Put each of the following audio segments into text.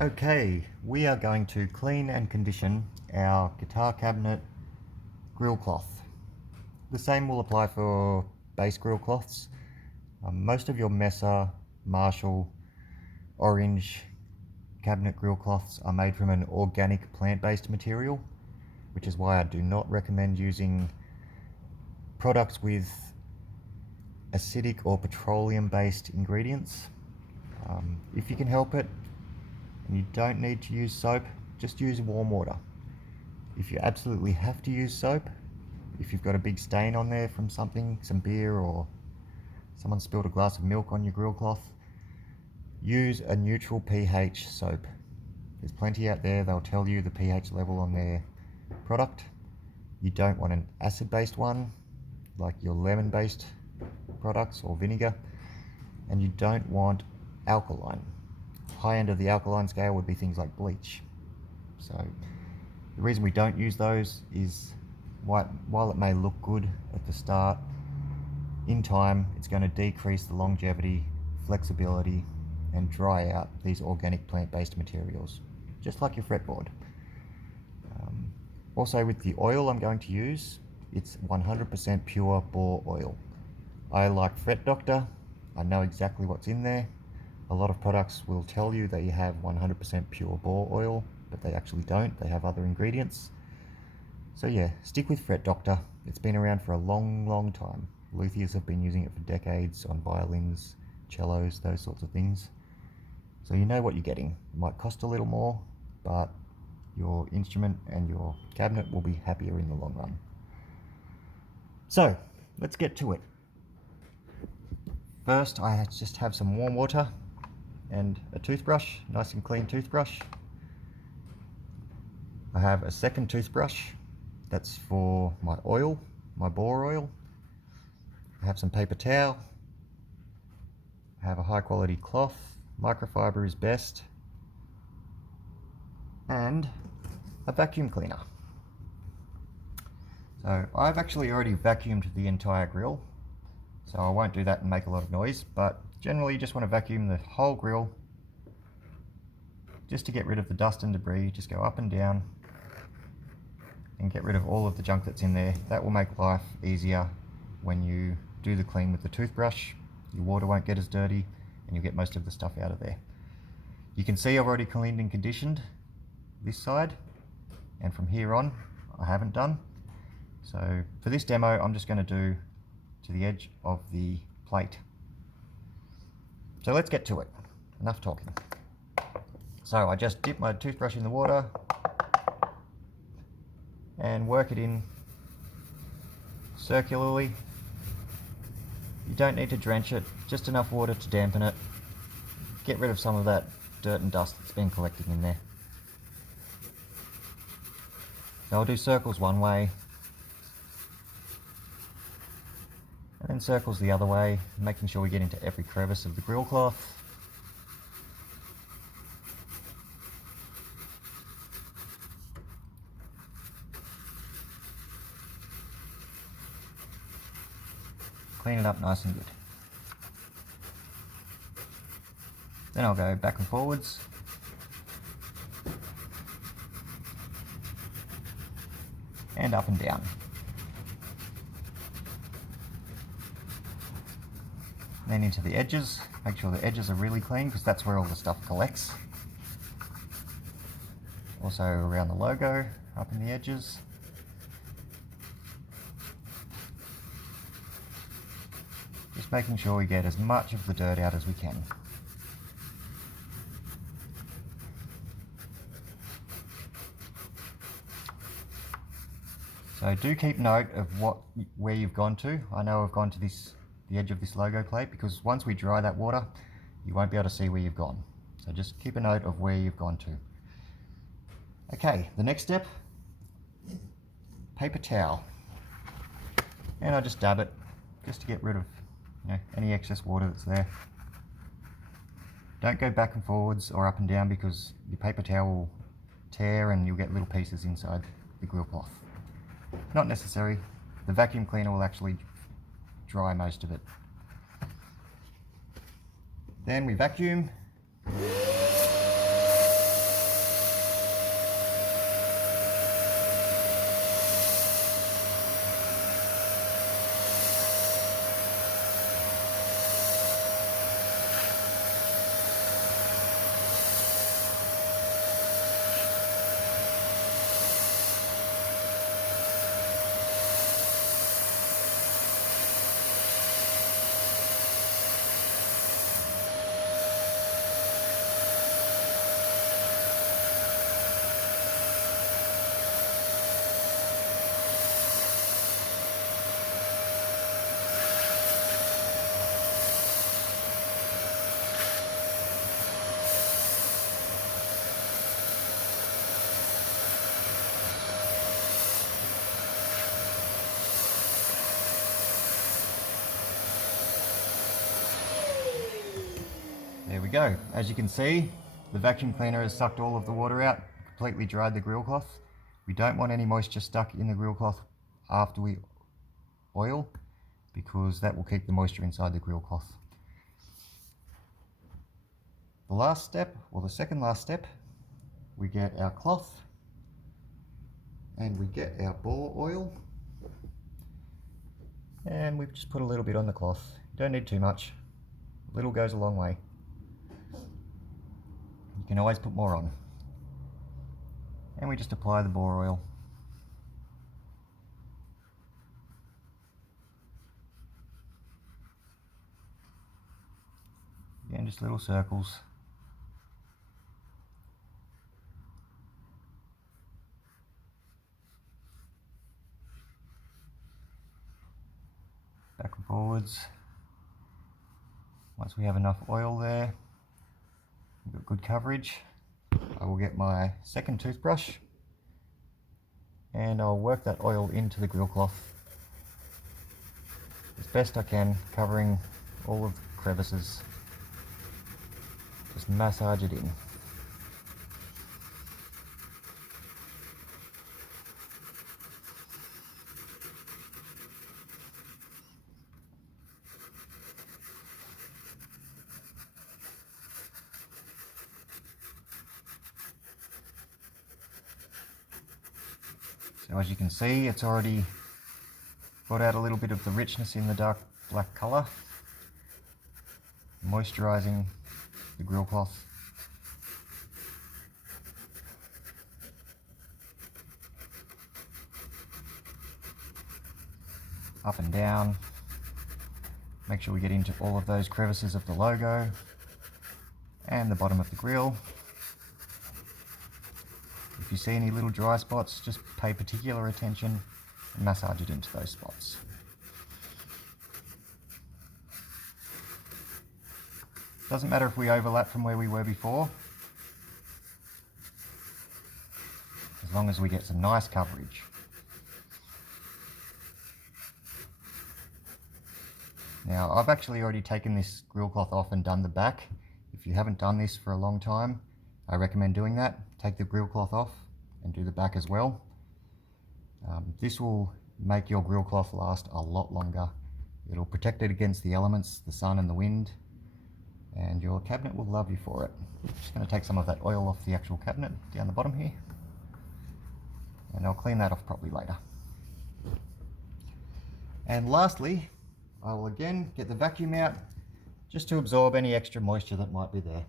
Okay, we are going to clean and condition our guitar cabinet grill cloth. The same will apply for base grill cloths. Most of your Messer, Marshall, Orange cabinet grill cloths are made from an organic plant-based material, which is why I do not recommend using products with acidic or petroleum-based ingredients. If you can help it, and you don't need to use soap, just use warm water. If you absolutely have to use soap, if you've got a big stain on there from something, some beer, or someone spilled a glass of milk on your grill cloth, use a neutral pH soap. There's plenty out there, they'll tell you the pH level on their product. You don't want an acid-based one, like your lemon-based products or vinegar, and you don't want alkaline. High end of the alkaline scale would be things like bleach. So the reason we don't use those is while it may look good at the start, in time it's going to decrease the longevity, flexibility, and dry out these organic plant-based materials, just like your fretboard. Also with the oil I'm going to use, it's 100% pure boar oil. I like Fret Doctor, I know exactly what's in there. A lot of products will tell you that you have 100% pure boar oil, but they actually don't. They have other ingredients. So yeah, stick with Fret Doctor. It's been around for a long time. Luthiers have been using it for decades on violins, cellos, those sorts of things. So you know what you're getting. It might cost a little more, but your instrument and your cabinet will be happier in the long run. So let's get to it. First, I just have some warm water and a toothbrush, nice and clean toothbrush. I have a second toothbrush, that's for my oil, my boar oil. I have some paper towel. I have a high quality cloth, microfiber is best, and a vacuum cleaner. So I've actually already vacuumed the entire grill, so I won't do that and make a lot of noise, but generally you just want to vacuum the whole grill just to get rid of the dust and debris. Just go up and down and get rid of all of the junk that's in there. That will make life easier when you do the clean with the toothbrush. Your water won't get as dirty and you'll get most of the stuff out of there. You can see I've already cleaned and conditioned this side, and from here on I haven't done. So for this demo I'm just going to do to the edge of the plate. So let's get to it. Enough talking. So I just dip my toothbrush in the water and work it in circularly. You don't need to drench it, just enough water to dampen it. Get rid of some of that dirt and dust that's been collecting in there. So I'll do circles one way, and then circles the other way, making sure we get into every crevice of the grill cloth. Clean it up nice and good. Then I'll go back and forwards. And up and down. Then into the edges. Make sure the edges are really clean because that's where all the stuff collects. Also around the logo, up in the edges. Just making sure we get as much of the dirt out as we can. So do keep note of where you've gone to. I know I've gone to the edge of this logo plate because once we dry that water, you won't be able to see where you've gone. So just keep a note of where you've gone to. Okay, the next step, paper towel. And I just dab it just to get rid of any excess water that's there. Don't go back and forwards or up and down because your paper towel will tear and you'll get little pieces inside the grill cloth. Not necessary. The vacuum cleaner will actually dry most of it. Then we vacuum. go. As you can see, the vacuum cleaner has sucked all of the water out, completely dried the grill cloth. We don't want any moisture stuck in the grill cloth after we oil, because that will keep the moisture inside the grill cloth. The last step, or the second last step, we get our cloth and we get our bore oil, and we've just put a little bit on the cloth. Don't need too much. A little goes a long way. You can always put more on. And we just apply the bore oil. Again, just little circles. Back and forwards. Once we have enough oil there, we've got good coverage, I will get my second toothbrush and I'll work that oil into the grill cloth as best I can, covering all of the crevices. Just massage it in. So as you can see, it's already got out a little bit of the richness in the dark black colour, moisturising the grill cloth. Up and down. Make sure we get into all of those crevices of the logo and the bottom of the grill. If you see any little dry spots, just pay particular attention and massage it into those spots. Doesn't matter if we overlap from where we were before, as long as we get some nice coverage. Now, I've actually already taken this grill cloth off and done the back. If you haven't done this for a long time, I recommend doing that. Take the grill cloth off and do the back as well. This will make your grill cloth last a lot longer. It'll protect it against the elements, the sun and the wind, and your cabinet will love you for it. I'm just going to take some of that oil off the actual cabinet down the bottom here, and I'll clean that off properly later. And lastly, I will again get the vacuum out just to absorb any extra moisture that might be there.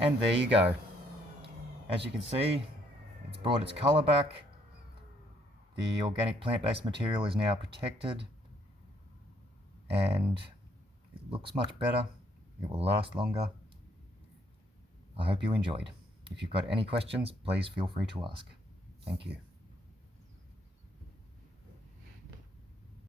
And there you go. As you can see, it's brought its colour back. The organic plant-based material is now protected and it looks much better. It will last longer. I hope you enjoyed. If you've got any questions, please feel free to ask. Thank you.